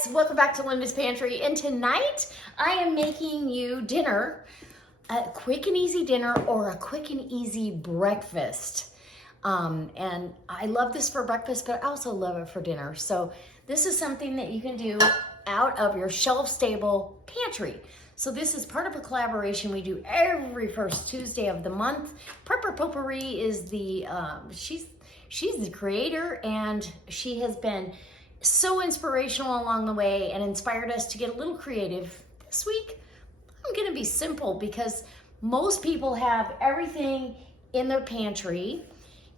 guys, welcome back to Linda's Pantry, and tonight I am making you dinner, a quick and easy dinner or a quick and easy breakfast. And I love this for breakfast, but I also love it for dinner. So this is something that you can do out of your shelf-stable pantry. So this is part of a collaboration we do every first Tuesday of the month. Prepper Potpourri is the, she's the creator, and she has been so inspirational along the way and inspired us to get a little creative. This week, I'm gonna be simple because most people have everything in their pantry,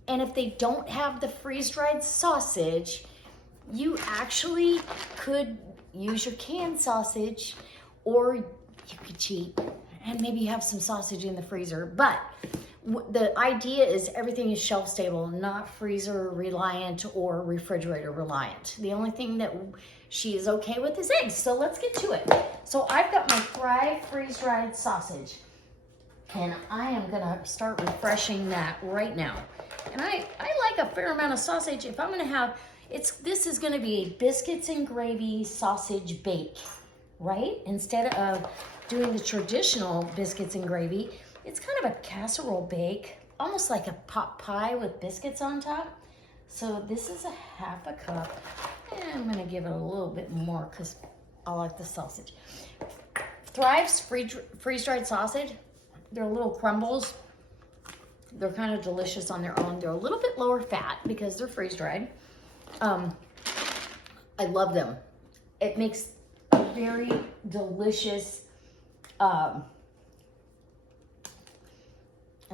and if they don't have the freeze-dried sausage, you actually could use your canned sausage, or you could cheat and maybe have some sausage in the freezer. But the idea is everything is shelf stable, not freezer reliant or refrigerator reliant. The only thing that she is okay with is eggs. So let's get to it. So I've got my Thrive freeze-dried sausage, and I am gonna start refreshing that right now. And I like a fair amount of sausage. If I'm gonna have, this is gonna be a biscuits and gravy sausage bake, right? Instead of doing the traditional biscuits and gravy, it's kind of a casserole bake, almost like a pot pie with biscuits on top. So this is a half a cup, and I'm gonna give it a little bit more because I like the sausage. Thrive's freeze-dried sausage, they're little crumbles. They're kind of delicious on their own. They're a little bit lower fat because they're freeze-dried. I love them. It makes a very delicious, and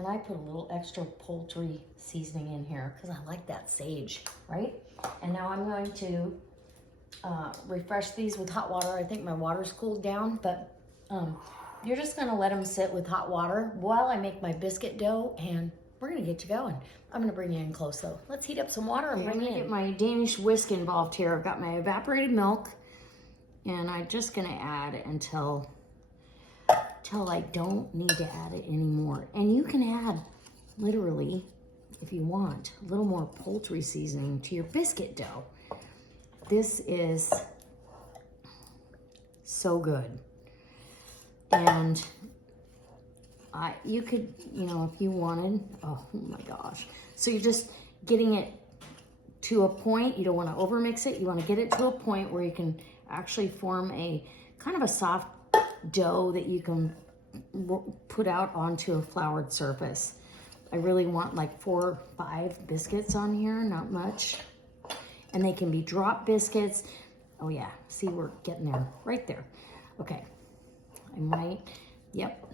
I put a little extra poultry seasoning in here because I like that sage, right? And now I'm going to refresh these with hot water. I think my water's cooled down, but you're just gonna let them sit with hot water while I make my biscuit dough, and we're gonna get to going. I'm gonna bring you in close though. Let's heat up some water and bring you in. Get my Danish whisk involved here. I've got my evaporated milk, and I'm just gonna add until I don't need to add it anymore. And you can add, literally, if you want, a little more poultry seasoning to your biscuit dough. This is so good. And you could, if you wanted, oh my gosh. So you're just getting it to a point. You don't want to overmix it. You want to get it to a point where you can actually form a kind of a soft dough that you can put out onto a floured surface. I really want like 4 or 5 biscuits on here, not much. And they can be drop biscuits. Oh yeah, see, we're getting there, right there. Okay, I might, yep,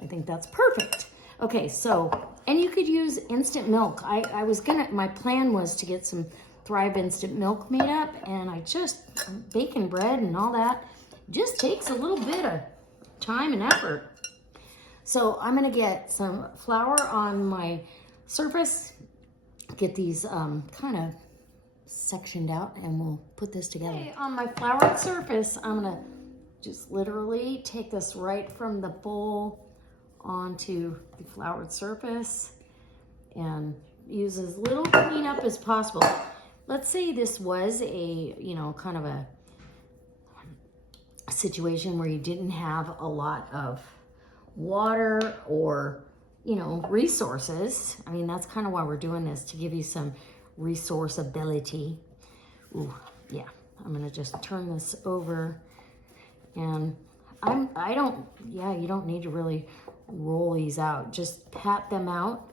I think that's perfect. Okay, so, and you could use instant milk. My plan was to get some Thrive instant milk made up, and baking bread and all that just takes a little bit of time and effort. So I'm gonna get some flour on my surface, get these kind of sectioned out, and we'll put this together. Okay, on my floured surface, I'm gonna just literally take this right from the bowl onto the floured surface and use as little cleanup as possible. Let's say this was a, kind of a situation where you didn't have a lot of water or, resources. I mean, that's kind of why we're doing this, to give you some resource ability. Ooh, yeah, I'm gonna just turn this over, and you don't need to really roll these out. Just pat them out,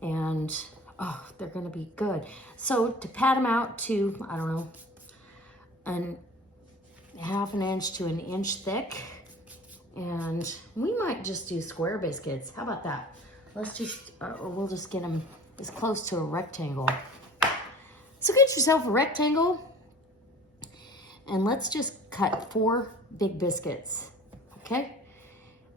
and oh, they're gonna be good. So to pat them out to, I don't know, half an inch to an inch thick, and we might just do square biscuits. How about that? Let's just, or we'll just get them as close to a rectangle. So get yourself a rectangle, and let's just cut 4 big biscuits, okay?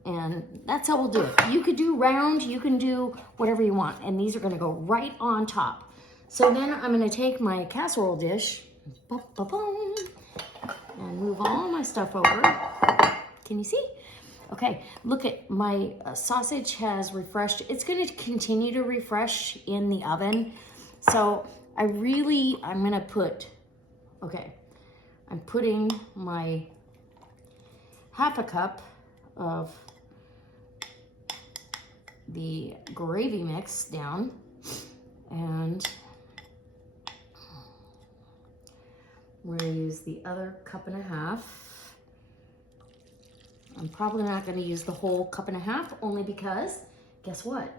And that's how we'll do it. You could do round, you can do whatever you want, and these are gonna go right on top. So then I'm gonna take my casserole dish, and move all my stuff over. Can you see? Okay, look at my sausage has refreshed. It's gonna continue to refresh in the oven. So I'm gonna put, okay, I'm putting my half a cup of the gravy mix down, and we're gonna use the other cup and a half. I'm probably not gonna use the whole cup and a half, only because, guess what?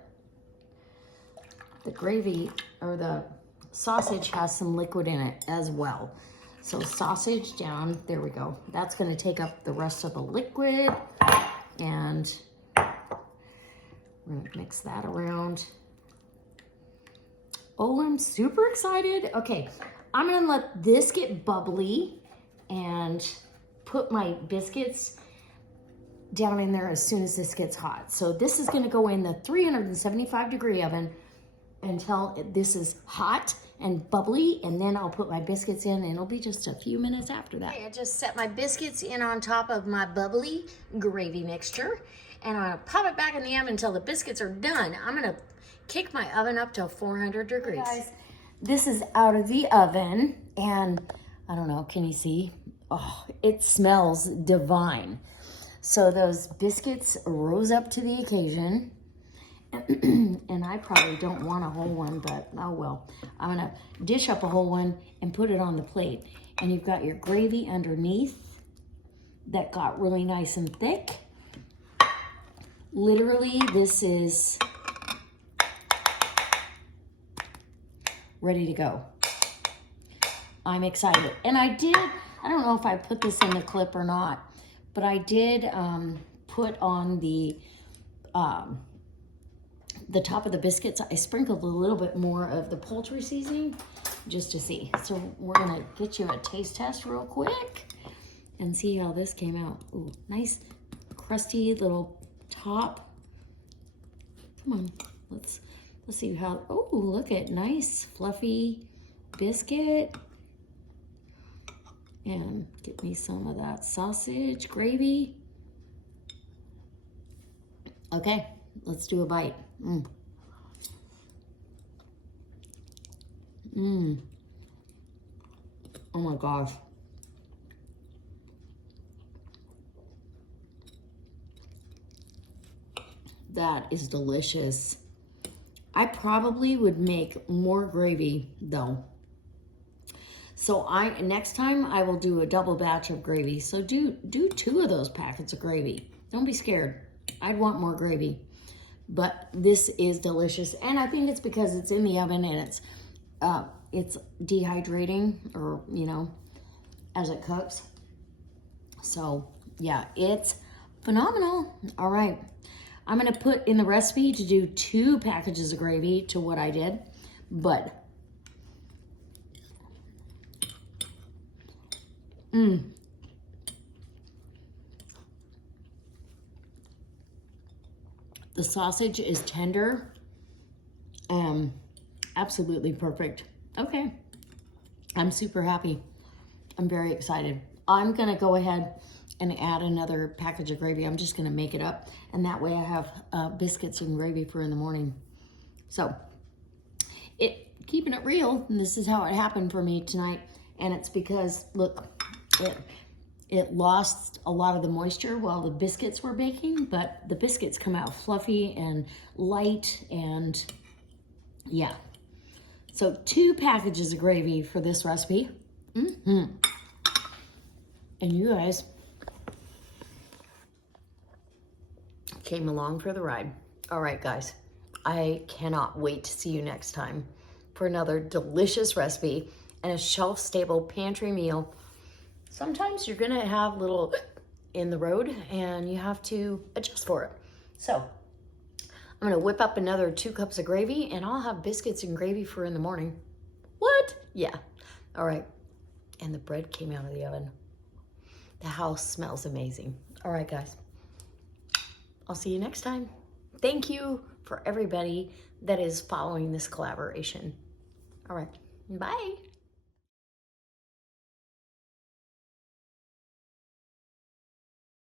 The gravy, or the sausage, has some liquid in it as well. So sausage down, there we go. That's gonna take up the rest of the liquid, and we're gonna mix that around. Oh, I'm super excited. Okay, I'm gonna let this get bubbly and put my biscuits down in there as soon as this gets hot. So this is gonna go in the 375-degree oven until this is hot and bubbly, and then I'll put my biscuits in, and it'll be just a few minutes after that. Okay, I just set my biscuits in on top of my bubbly gravy mixture, and I'm gonna pop it back in the oven until the biscuits are done. I'm gonna kick my oven up to 400 degrees. Hey guys, this is out of the oven, and I don't know, can you see? Oh, it smells divine. So those biscuits rose up to the occasion. And I probably don't want a whole one, but oh well. I'm gonna dish up a whole one and put it on the plate. And you've got your gravy underneath that got really nice and thick. Literally, this is ready to go. I'm excited. And I don't know if I put this in the clip or not, but I did put on the top of the biscuits, I sprinkled a little bit more of the poultry seasoning just to see. So we're gonna get you a taste test real quick and see how this came out. Ooh, nice crusty little top. Come on, let's see how, oh, look at nice fluffy biscuit. And get me some of that sausage gravy. Okay, let's do a bite. Oh my gosh. That is delicious. I probably would make more gravy though. So next time I will do a double batch of gravy. So do 2 of those packets of gravy. Don't be scared. I'd want more gravy. But this is delicious, and I think it's because it's in the oven and it's dehydrating, or you know, as it cooks. So yeah, it's phenomenal. All right, I'm gonna put in the recipe to do 2 packages of gravy to what I did, but the sausage is tender. Absolutely perfect. Okay, I'm super happy. I'm very excited. I'm gonna go ahead and add another package of gravy. I'm just gonna make it up, and that way I have biscuits and gravy for in the morning. So, keeping it real, and this is how it happened for me tonight, and it's because, look, it lost a lot of the moisture while the biscuits were baking, but the biscuits come out fluffy and light, and yeah. So 2 packages of gravy for this recipe. And you guys came along for the ride. All right, guys, I cannot wait to see you next time for another delicious recipe and a shelf-stable pantry meal. Sometimes you're gonna have a little in the road and you have to adjust for it. So I'm gonna whip up another 2 cups of gravy, and I'll have biscuits and gravy for in the morning. What? Yeah. All right. And the bread came out of the oven. The house smells amazing. All right, guys. I'll see you next time. Thank you for everybody that is following this collaboration. All right. Bye.